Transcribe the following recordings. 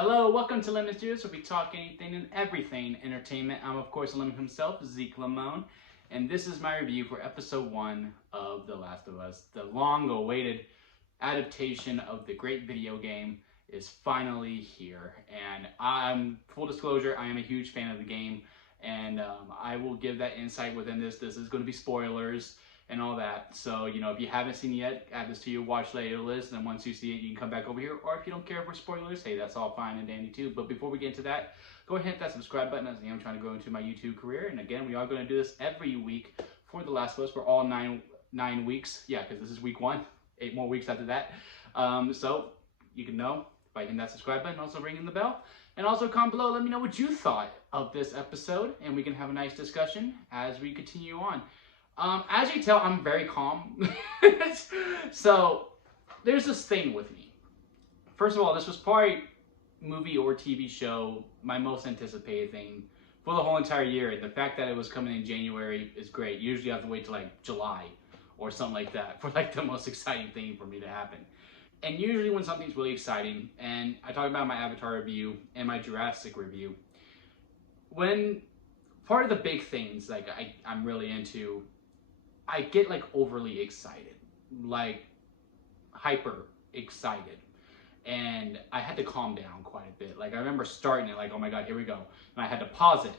Hello, welcome to Lemon Studios, where we talk anything and everything entertainment. I'm, of course, Lemon himself, Zeke Lamone, and this is my review for episode 1 of The Last of Us. The long-awaited adaptation of the great video game is finally here, and full disclosure, I am a huge fan of the game, and I will give that insight within this. This is going to be spoilers and all that. So, if you haven't seen it yet, add this to your watch later list, and once you see it, you can come back over here. Or if you don't care for spoilers, hey, that's all fine and dandy too. But before we get into that, go ahead and hit that subscribe button, as I am trying to go into my YouTube career. And again, we are going to do this every week for The Last of Us for all nine weeks. Yeah, because this is week 1, 8 more weeks after that. So you can know by hitting that subscribe button, also ringing the bell. And also comment below, let me know what you thought of this episode, and we can have a nice discussion as we continue on. As you can tell, I'm very calm. So, there's this thing with me. First of all, this was probably movie or TV show, my most anticipated thing for the whole entire year. And the fact that it was coming in January is great. Usually I have to wait till like July or something like that for like the most exciting thing for me to happen. And usually when something's really exciting, and I talk about my Avatar review and my Jurassic review, when part of the big things like I'm really into, I get like overly excited, like hyper excited, and I had to calm down quite a bit. Like I remember starting it like, oh my god, here we go, and I had to pause it.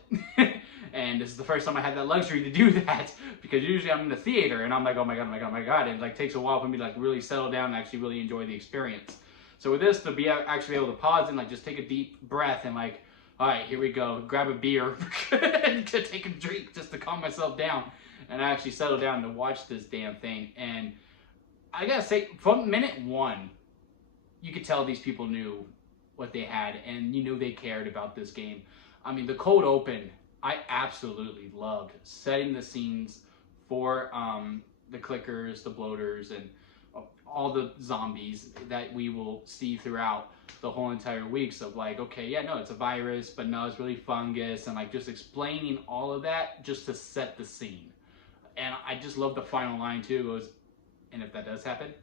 And this is the first time I had that luxury to do that, because usually I'm in the theater and I'm like, oh my god, oh my god, oh my god, and it like takes a while for me to like really settle down and actually really enjoy the experience. So with this, to be actually able to pause and like just take a deep breath and like, all right, here we go, grab a beer and to take a drink just to calm myself down. And I actually settled down to watch this damn thing. And I gotta say, from minute 1, you could tell these people knew what they had, and you knew they cared about this game. I mean, the cold open, I absolutely loved setting the scenes for the clickers, the bloaters, and all the zombies that we will see throughout the whole entire weeks of like, okay, yeah, no, it's a virus, but no, it's really fungus, and like just explaining all of that just to set the scene. And I just love the final line too. It goes, and if that does happen,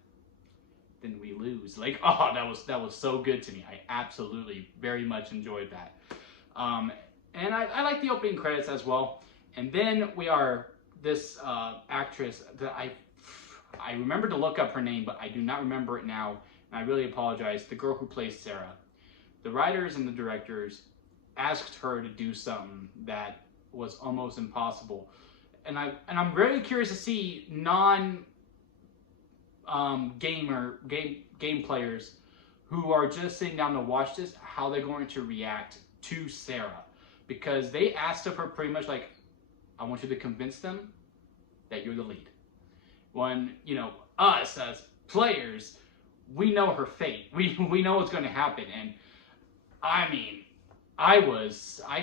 then we lose. Like, oh, that was so good to me. I absolutely very much enjoyed that. And I like the opening credits as well. And then we are this actress that I remember to look up her name, but I do not remember it now. And I really apologize. The girl who plays Sarah. The writers and the directors asked her to do something that was almost impossible. And I'm really curious to see game players who are just sitting down to watch this, how they're going to react to Sarah, because they asked of her pretty much like, I want you to convince them that you're the lead. When us as players, we know her fate. We know what's going to happen, and I mean, I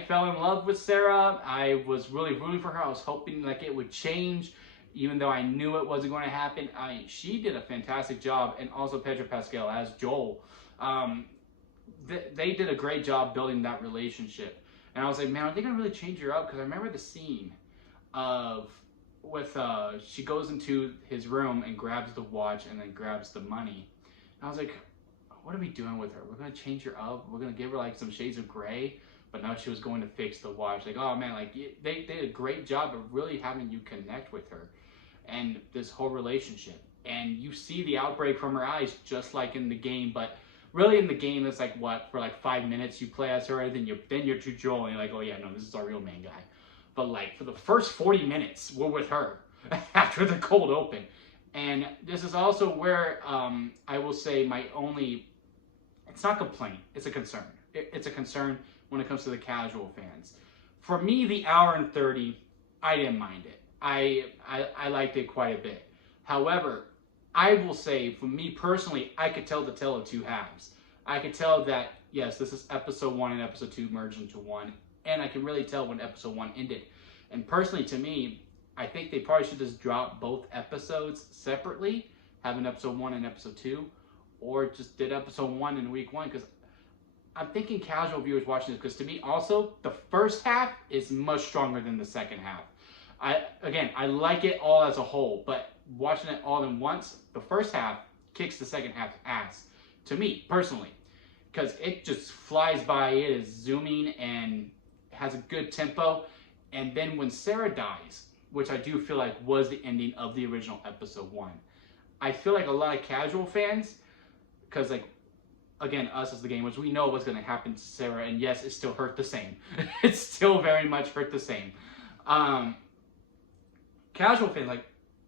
fell in love with Sarah. I was really rooting for her. I was hoping like it would change, even though I knew it wasn't going to happen. I mean, she did a fantastic job, and also Pedro Pascal as Joel. They did a great job building that relationship. And I was like, man, are they gonna really change her up? Because I remember the scene she goes into his room and grabs the watch and then grabs the money. And I was like, what are we doing with her? We're gonna change her up. We're gonna give her like some shades of gray, but now she was going to fix the watch. Like, oh man, like they did a great job of really having you connect with her and this whole relationship. And you see the outbreak from her eyes, just like in the game. But really, in the game, it's like what, for like 5 minutes you play as her, and then you're to Joel, and you're like, oh yeah, no, this is our real main guy. But like for the first 40 minutes, we're with her after the cold open. And this is also where I will say my only. It's not complaint, it's a concern. It's a concern when it comes to the casual fans. For me, the hour and 30, I didn't mind it. I liked it quite a bit. However, I will say, for me personally, I could tell the tale of two halves. I could tell that, yes, this is episode 1 and episode 2 merged into one, and I can really tell when episode 1 ended. And personally, to me, I think they probably should just drop both episodes separately, having episode 1 and episode 2, or just did episode 1 in week 1, because I'm thinking casual viewers watching this, because to me also, the first half is much stronger than the second half. I like it all as a whole, but watching it all in once, the first half kicks the second half's ass, to me, personally. because it just flies by. It is zooming and has a good tempo. And then when Sarah dies, which I do feel like was the ending of the original episode 1, I feel like a lot of casual fans, because like, again, us as the gamers, we know what's going to happen to Sarah, and yes, it still hurt the same. It still very much hurt the same. Casual fans like,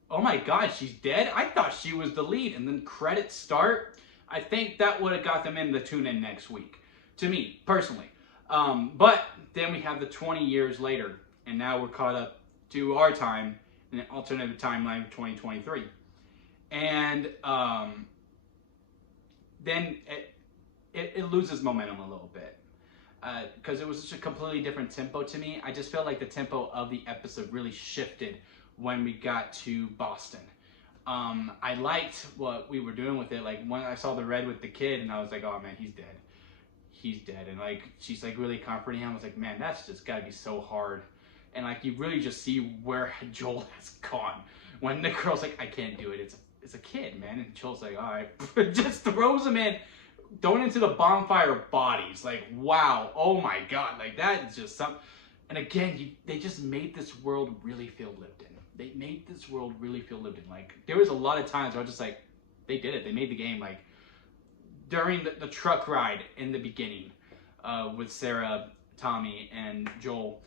oh my god, she's dead? I thought she was the lead. And then credits start. I think that would have got them in the tune-in next week, to me, personally. But then we have the 20 years later, and now we're caught up to our time in an alternative timeline of 2023. And then it loses momentum a little bit. Because it was such a completely different tempo to me. I just felt like the tempo of the episode really shifted when we got to Boston. I liked what we were doing with it. Like when I saw the red with the kid, and I was like, oh man, he's dead. He's dead. And like she's like really comforting him. I was like, man, that's just gotta be so hard. And like you really just see where Joel has gone. When the girl's like, I can't do it. It's a kid, man. And Joel's like, all right, just throws him in, going into the bonfire of bodies. Like, wow, oh my god, like that is just something. And again, they just made this world really feel lived in. They made this world really feel lived in. Like, there was a lot of times where I was just like, they did it. They made the game. Like, during the truck ride in the beginning with Sarah, Tommy, and Joel,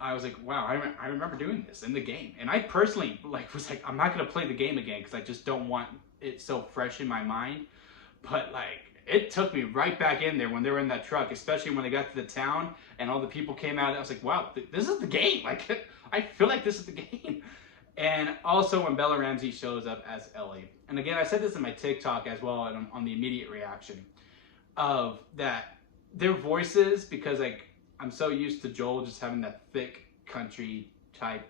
I was like, wow, I remember doing this in the game. And I personally like was like, I'm not going to play the game again because I just don't want it so fresh in my mind. But, like, it took me right back in there when they were in that truck, especially when they got to the town and all the people came out. I was like, wow, this is the game. Like, I feel like this is the game. And also when Bella Ramsey shows up as Ellie. And again, I said this in my TikTok as well on the immediate reaction of that their voices, because like I'm so used to Joel just having that thick country type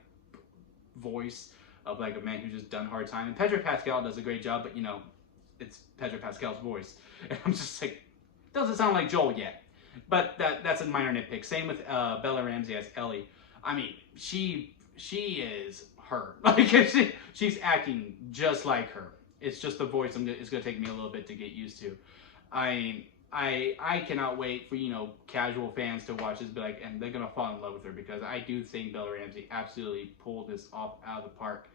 voice of like a man who's just done hard time. And Pedro Pascal does a great job, but you know, it's Pedro Pascal's voice. And I'm just like, doesn't sound like Joel yet. But that's a minor nitpick. Same with Bella Ramsey as Ellie. I mean, she is her. Like she's acting just like her. It's just the voice it's gonna take me a little bit to get used to. I cannot wait for, you know, casual fans to watch this, be like, and they're gonna fall in love with her, because I do think Bella Ramsey absolutely pulled this off out of the park.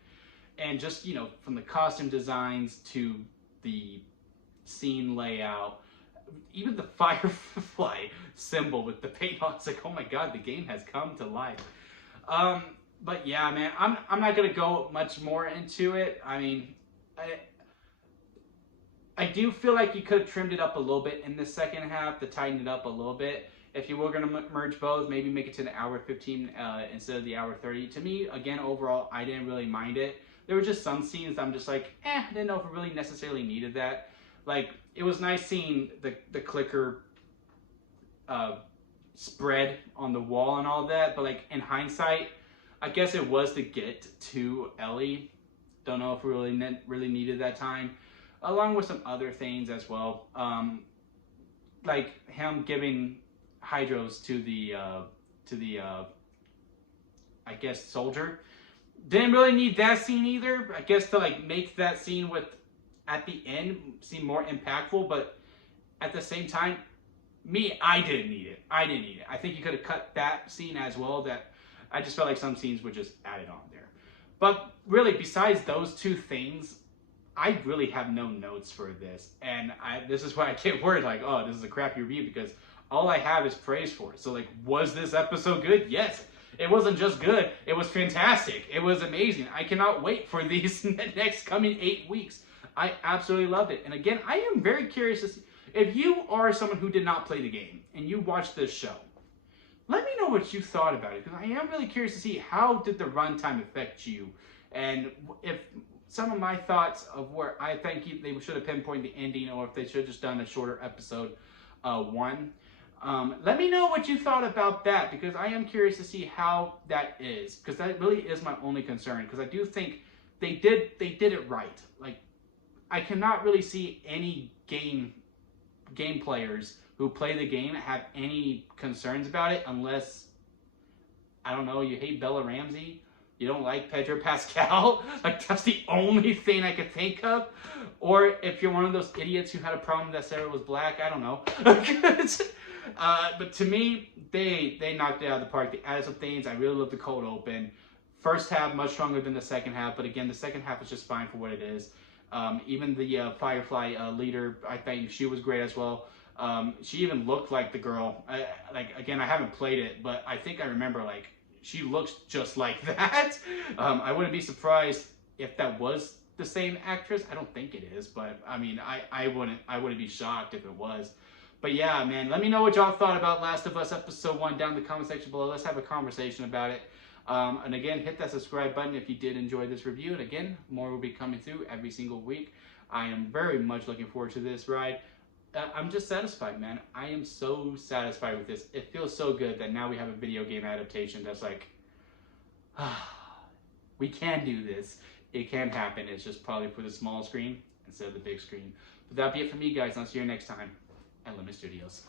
And just, you know, from the costume designs to the scene layout, even the firefly symbol with the paint on, it's like, oh my god, the game has come to life. But yeah, man, I'm not gonna go much more into it. I mean, I do feel like you could have trimmed it up a little bit in the second half to tighten it up a little bit. If you were going to merge both, maybe make it to the hour 15 instead of the hour 30. To me, again, overall, I didn't really mind it. There were just some scenes I'm just like, I didn't know if it really necessarily needed that. Like, it was nice seeing the clicker spread on the wall and all that, but like in hindsight, I guess it was to get to Ellie. Don't know if we really needed that time. Along with some other things as well, like him giving hydros to the I guess soldier. Didn't really need that scene either. I guess to like make that scene with at the end seem more impactful, but at the same time, I didn't need it. I didn't need it. I think you could have cut that scene as well. That I just felt like some scenes were just added on there. But really, besides those two things, I really have no notes for this, and this is why I get worried, like, oh, this is a crappy review, because all I have is praise for it. So, like, was this episode good? Yes. It wasn't just good, it was fantastic. It was amazing. I cannot wait for these next coming 8 weeks. I absolutely loved it. And again, I am very curious to see, if you are someone who did not play the game, and you watched this show, let me know what you thought about it, because I am really curious to see how did the runtime affect you, and if some of my thoughts of where I think they should have pinpointed the ending, or if they should have just done a shorter episode 1. Let me know what you thought about that, because I am curious to see how that is, because that really is my only concern, because I do think they did it right. Like, I cannot really see any game players who play the game have any concerns about it, unless, I don't know, you hate Bella Ramsey, you don't like Pedro Pascal, like that's the only thing I could think of. Or if you're one of those idiots who had a problem that Sarah was black, I don't know. But to me, they knocked it out of the park. They added some things. I really love the cold open. First half much stronger than the second half, but again, the second half is just fine for what it is. Even the Firefly leader, I think she was great as well. She even looked like the girl. Again, I haven't played it, but I think I remember like she looks just like that. I wouldn't be surprised if that was the same actress. I don't think it is, but I mean, I wouldn't be shocked if it was. But yeah, man, let me know what y'all thought about Last of Us Episode 1 down in the comment section below. Let's have a conversation about it. And again, hit that subscribe button if you did enjoy this review. And again, more will be coming through every single week. I am very much looking forward to this ride. I'm just satisfied, man. I am so satisfied with this. It feels so good that now we have a video game adaptation that's like, we can do this. It can happen. It's just probably for the small screen instead of the big screen. But that'll be it for me, guys. I'll see you next time at Limit Studios.